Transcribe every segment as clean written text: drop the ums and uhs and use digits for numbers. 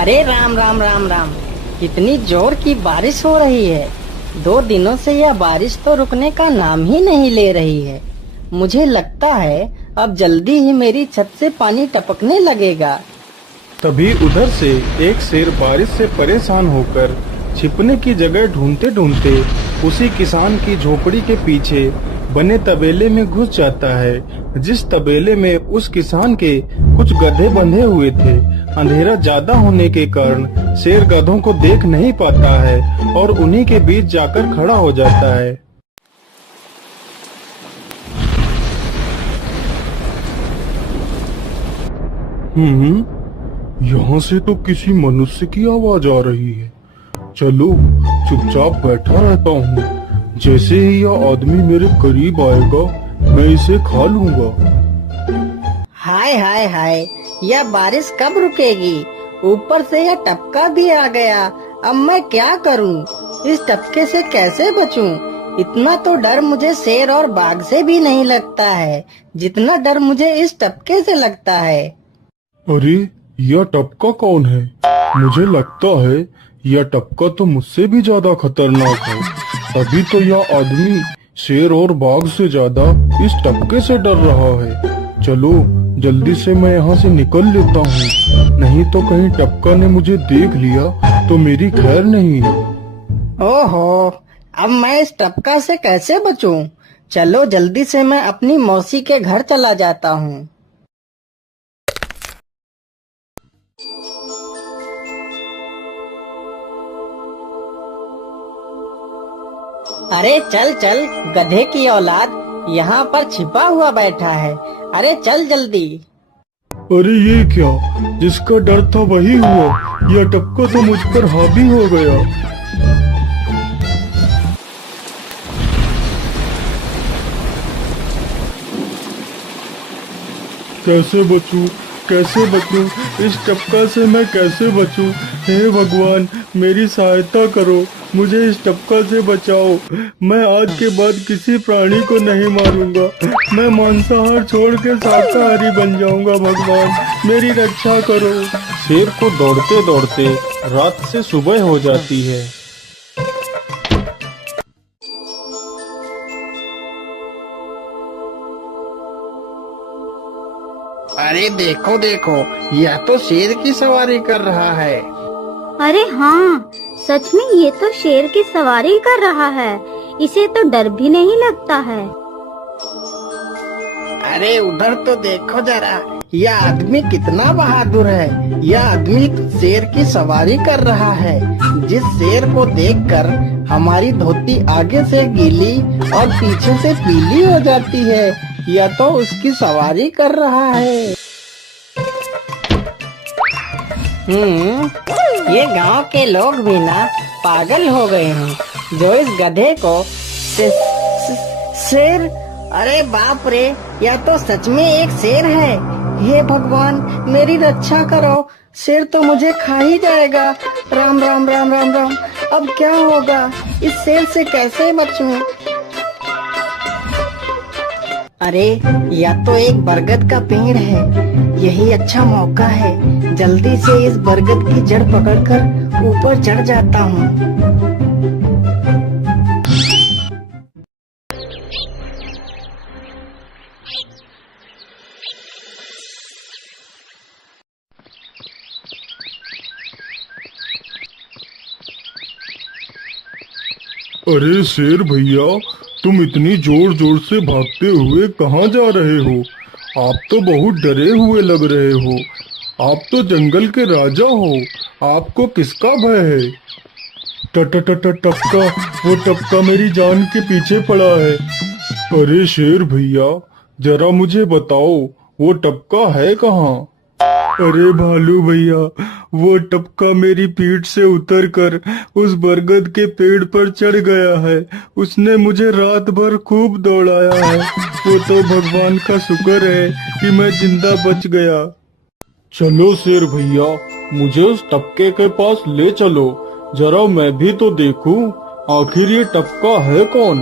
अरे राम राम राम राम। कितनी जोर की बारिश हो रही है। 2 दिनों से यह बारिश तो रुकने का नाम ही नहीं ले रही है। मुझे लगता है अब जल्दी ही मेरी छत से पानी टपकने लगेगा। तभी उधर से एक शेर बारिश से परेशान होकर छिपने की जगह ढूंढते ढूंढते उसी किसान की झोपड़ी के पीछे बने तबेले में घुस जाता है, जिस तबेले में उस किसान के कुछ गधे बंधे हुए थे। अंधेरा ज्यादा होने के कारण शेर गधों को देख नहीं पाता है और उन्हीं के बीच जाकर खड़ा हो जाता है। यहाँ से तो किसी मनुष्य की आवाज आ रही है। चलो चुपचाप बैठा रहता हूँ, जैसे ही यह आदमी मेरे करीब आएगा मैं इसे खा लूंगा। हाय हाय हाय, यह बारिश कब रुकेगी? ऊपर से यह टपका भी आ गया। अब मैं क्या करूं? इस टपके से कैसे बचूं? इतना तो डर मुझे शेर और बाघ से भी नहीं लगता है, जितना डर मुझे इस टपके से लगता है। अरे यह टपका कौन है? मुझे लगता है यह टपका तो मुझसे भी ज्यादा खतरनाक है। तभी तो यह आदमी शेर और बाघ से ज्यादा इस टपके से डर रहा है। चलो जल्दी से मैं यहाँ से निकल लेता हूँ, नहीं तो कहीं टपका ने मुझे देख लिया तो मेरी खैर नहीं। ओहो, अब मैं इस टपका से कैसे बचूं? चलो जल्दी से मैं अपनी मौसी के घर चला जाता हूँ। अरे चल चल गधे की औलाद, यहाँ पर छिपा हुआ बैठा है। अरे चल जल्दी। अरे ये क्या, जिसका डर था वही हुआ। यह टपका तो मुझ पर हावी हो गया। कैसे बचूं? कैसे बचूं? इस टपका से मैं कैसे बचूं? हे भगवान मेरी सहायता करो, मुझे इस टपका से बचाओ। मैं आज के बाद किसी प्राणी को नहीं मारूंगा। मैं मांसाहार छोड़ के शाकाहारी बन जाऊंगा। भगवान मेरी रक्षा करो। शेर को दौड़ते दौड़ते रात से सुबह हो जाती है। अरे देखो देखो, यह तो शेर की सवारी कर रहा है। अरे हाँ, सच में ये तो शेर की सवारी कर रहा है। इसे तो डर भी नहीं लगता है। अरे उधर तो देखो जरा, यह आदमी कितना बहादुर है। यह आदमी तो शेर की सवारी कर रहा है। जिस शेर को देखकर हमारी धोती आगे से गीली और पीछे से पीली हो जाती है, यह तो उसकी सवारी कर रहा है। ये गांव के लोग भी ना पागल हो गए हैं, जो इस गधे को शेर। अरे बाप रे, यह तो सच में एक शेर है। हे भगवान मेरी रक्षा करो, शेर तो मुझे खा ही जाएगा। राम राम राम राम राम। अब क्या होगा? इस शेर से कैसे बचूं? अरे यह तो एक बरगद का पेड़ है। यही अच्छा मौका है, जल्दी से इस बरगद की जड़ पकड़कर ऊपर चढ़ जाता हूँ। अरे शेर भैया, तुम इतनी जोर जोर से भागते हुए कहाँ जा रहे हो? आप तो बहुत डरे हुए लग रहे हो। आप तो जंगल के राजा हो, आपको किसका भय है? टपका, वो टपका मेरी जान के पीछे पड़ा है। अरे शेर भैया, जरा मुझे बताओ वो टपका है कहाँ? अरे भालू भैया, वो टपका मेरी पीठ से उतरकर उस बरगद के पेड़ पर चढ़ गया है। उसने मुझे रात भर खूब दौड़ाया है। वो तो भगवान का शुक्र है कि मैं जिंदा बच गया। चलो शेर भैया, मुझे उस टपके के पास ले चलो, जरा मैं भी तो देखूं आखिर ये टपका है कौन।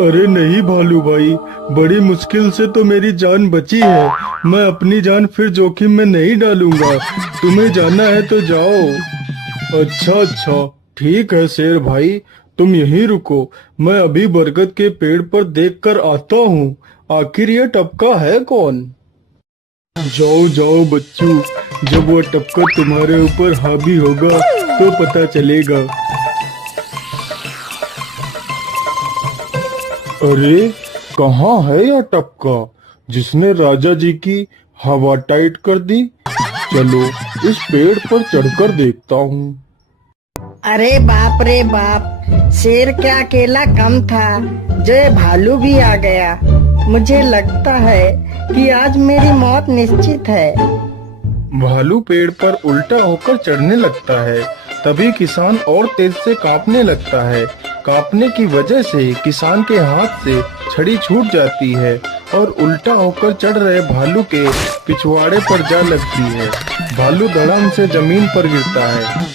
अरे नहीं भालू भाई, बड़ी मुश्किल से तो मेरी जान बची है। मैं अपनी जान फिर जोखिम में नहीं डालूंगा। तुम्हें जाना है तो जाओ। अच्छा, ठीक है शेर भाई, तुम यहीं रुको। मैं अभी बरगद के पेड़ पर देखकर आता हूँ। आखिर ये टपका है कौन? जाओ बच्चों, जब वो टपका तुम्हारे ऊपर हावी होगा तो पता चलेगा। अरे कहाँ है यह टपका जिसने राजा जी की हवा टाइट कर दी? चलो इस पेड़ पर चढ़कर देखता हूँ। अरे बाप रे बाप, शेर क्या अकेला कम था, जो ये भालू भी आ गया। मुझे लगता है कि आज मेरी मौत निश्चित है। भालू पेड़ पर उल्टा होकर चढ़ने लगता है, तभी किसान और तेज से कांपने लगता है। कांपने की वजह से किसान के हाथ से छड़ी छूट जाती है और उल्टा होकर चढ़ रहे भालू के पिछवाड़े पर जा लगती है। भालू धड़ाम से जमीन पर गिरता है।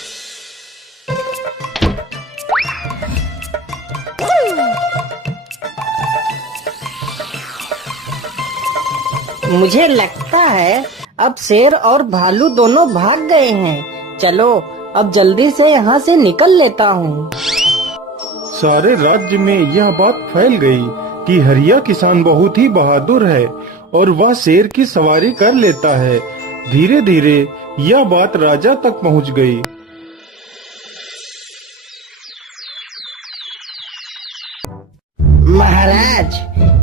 मुझे लगता है अब शेर और भालू दोनों भाग गए हैं। चलो अब जल्दी से यहाँ से निकल लेता हूँ। सारे राज्य में यह बात फैल गई कि हरिया किसान बहुत ही बहादुर है और वह शेर की सवारी कर लेता है। धीरे धीरे यह बात राजा तक पहुँच गई। महाराज,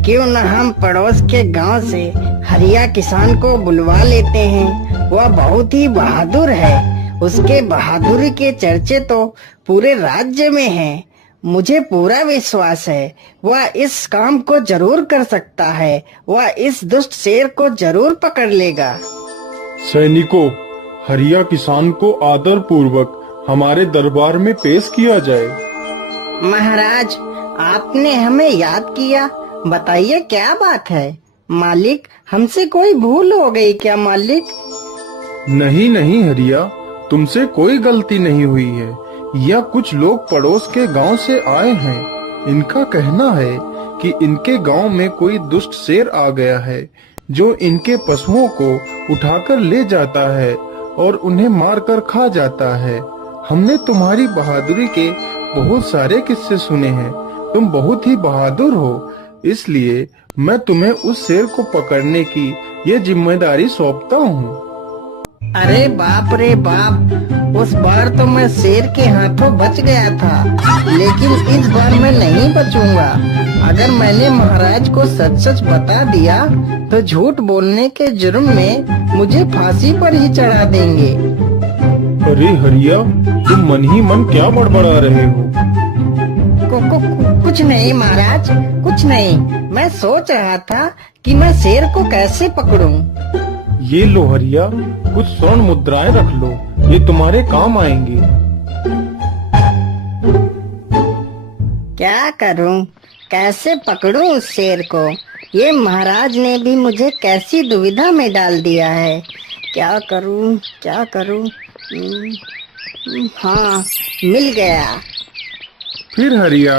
क्यों न हम पड़ोस के गांव से हरिया किसान को बुलवा लेते हैं। वह बहुत ही बहादुर है। उसके बहादुरी के चर्चे तो पूरे राज्य में हैं। मुझे पूरा विश्वास है वह इस काम को जरूर कर सकता है। वह इस दुष्ट शेर को जरूर पकड़ लेगा। सैनिकों, हरिया किसान को आदर पूर्वक हमारे दरबार में पेश किया जाए। महाराज, आपने हमें याद किया। बताइए क्या बात है। मालिक, हमसे कोई भूल हो गई क्या मालिक? नहीं हरिया, तुमसे कोई गलती नहीं हुई है। यह कुछ लोग पड़ोस के गांव से आए हैं। इनका कहना है कि इनके गांव में कोई दुष्ट शेर आ गया है जो इनके पशुओं को उठाकर ले जाता है और उन्हें मारकर खा जाता है। हमने तुम्हारी बहादुरी के बहुत सारे किस्से सुने हैं। तुम बहुत ही बहादुर हो, इसलिए मैं तुम्हें उस शेर को पकड़ने की ये जिम्मेदारी सौंपता हूँ। अरे बाप रे बाप, उस बार तो मैं शेर के हाथों बच गया था, लेकिन इस बार मैं नहीं बचूंगा। अगर मैंने महाराज को सच सच बता दिया तो झूठ बोलने के जुर्म में मुझे फांसी पर ही चढ़ा देंगे। अरे हरिया, तुम मन ही मन क्या बड़बड़ा रहे हो? कुछ नहीं महाराज, कुछ नहीं। मैं सोच रहा था कि मैं शेर को कैसे पकड़ूं। ये लो हरिया, कुछ स्वर्ण मुद्राएं रख लो, ये तुम्हारे काम आएंगे। क्या करूं, कैसे पकड़ूं उस शेर को? ये महाराज ने भी मुझे कैसी दुविधा में डाल दिया है। क्या करूं, क्या करूं? हाँ, मिल गया। फिर हरिया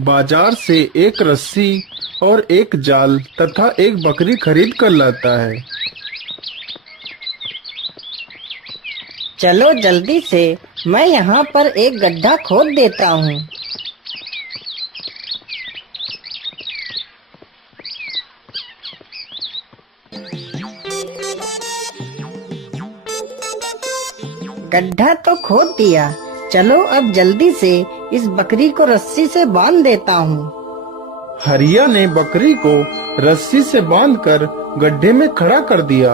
बाजार से एक रस्सी और एक जाल तथा एक बकरी खरीद कर लाता है। चलो जल्दी से, मैं यहाँ पर एक गड्ढा खोद देता हूँ। गड्ढा तो खोद दिया। चलो अब जल्दी से इस बकरी को रस्सी से बांध देता हूँ। हरिया ने बकरी को रस्सी से बांधकर गड्ढे में खड़ा कर दिया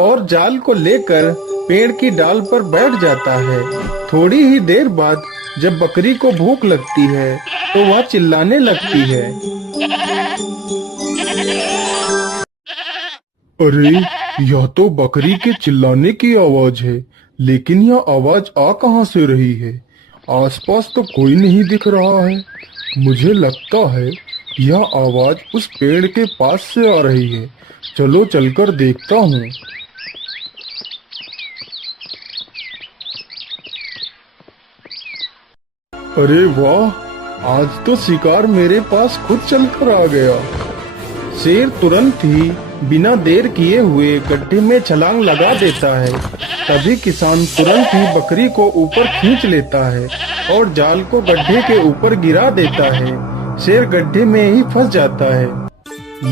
और जाल को लेकर पेड़ की डाल पर बैठ जाता है। थोड़ी ही देर बाद जब बकरी को भूख लगती है तो वह चिल्लाने लगती है। अरे, यह तो बकरी के चिल्लाने की आवाज है, लेकिन यह आवाज आ कहां से रही है? आसपास तो कोई नहीं दिख रहा है। मुझे लगता है यह आवाज उस पेड़ के पास से आ रही है। चलो चलकर देखता हूँ। अरे वाह, आज तो शिकार मेरे पास खुद चलकर आ गया। शेर तुरंत ही बिना देर किए हुए गड्ढे में छलांग लगा देता है। तभी किसान तुरंत ही बकरी को ऊपर खींच लेता है और जाल को गड्ढे के ऊपर गिरा देता है। शेर गड्ढे में ही फंस जाता है।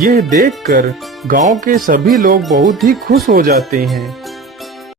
यह देखकर गांव के सभी लोग बहुत ही खुश हो जाते हैं।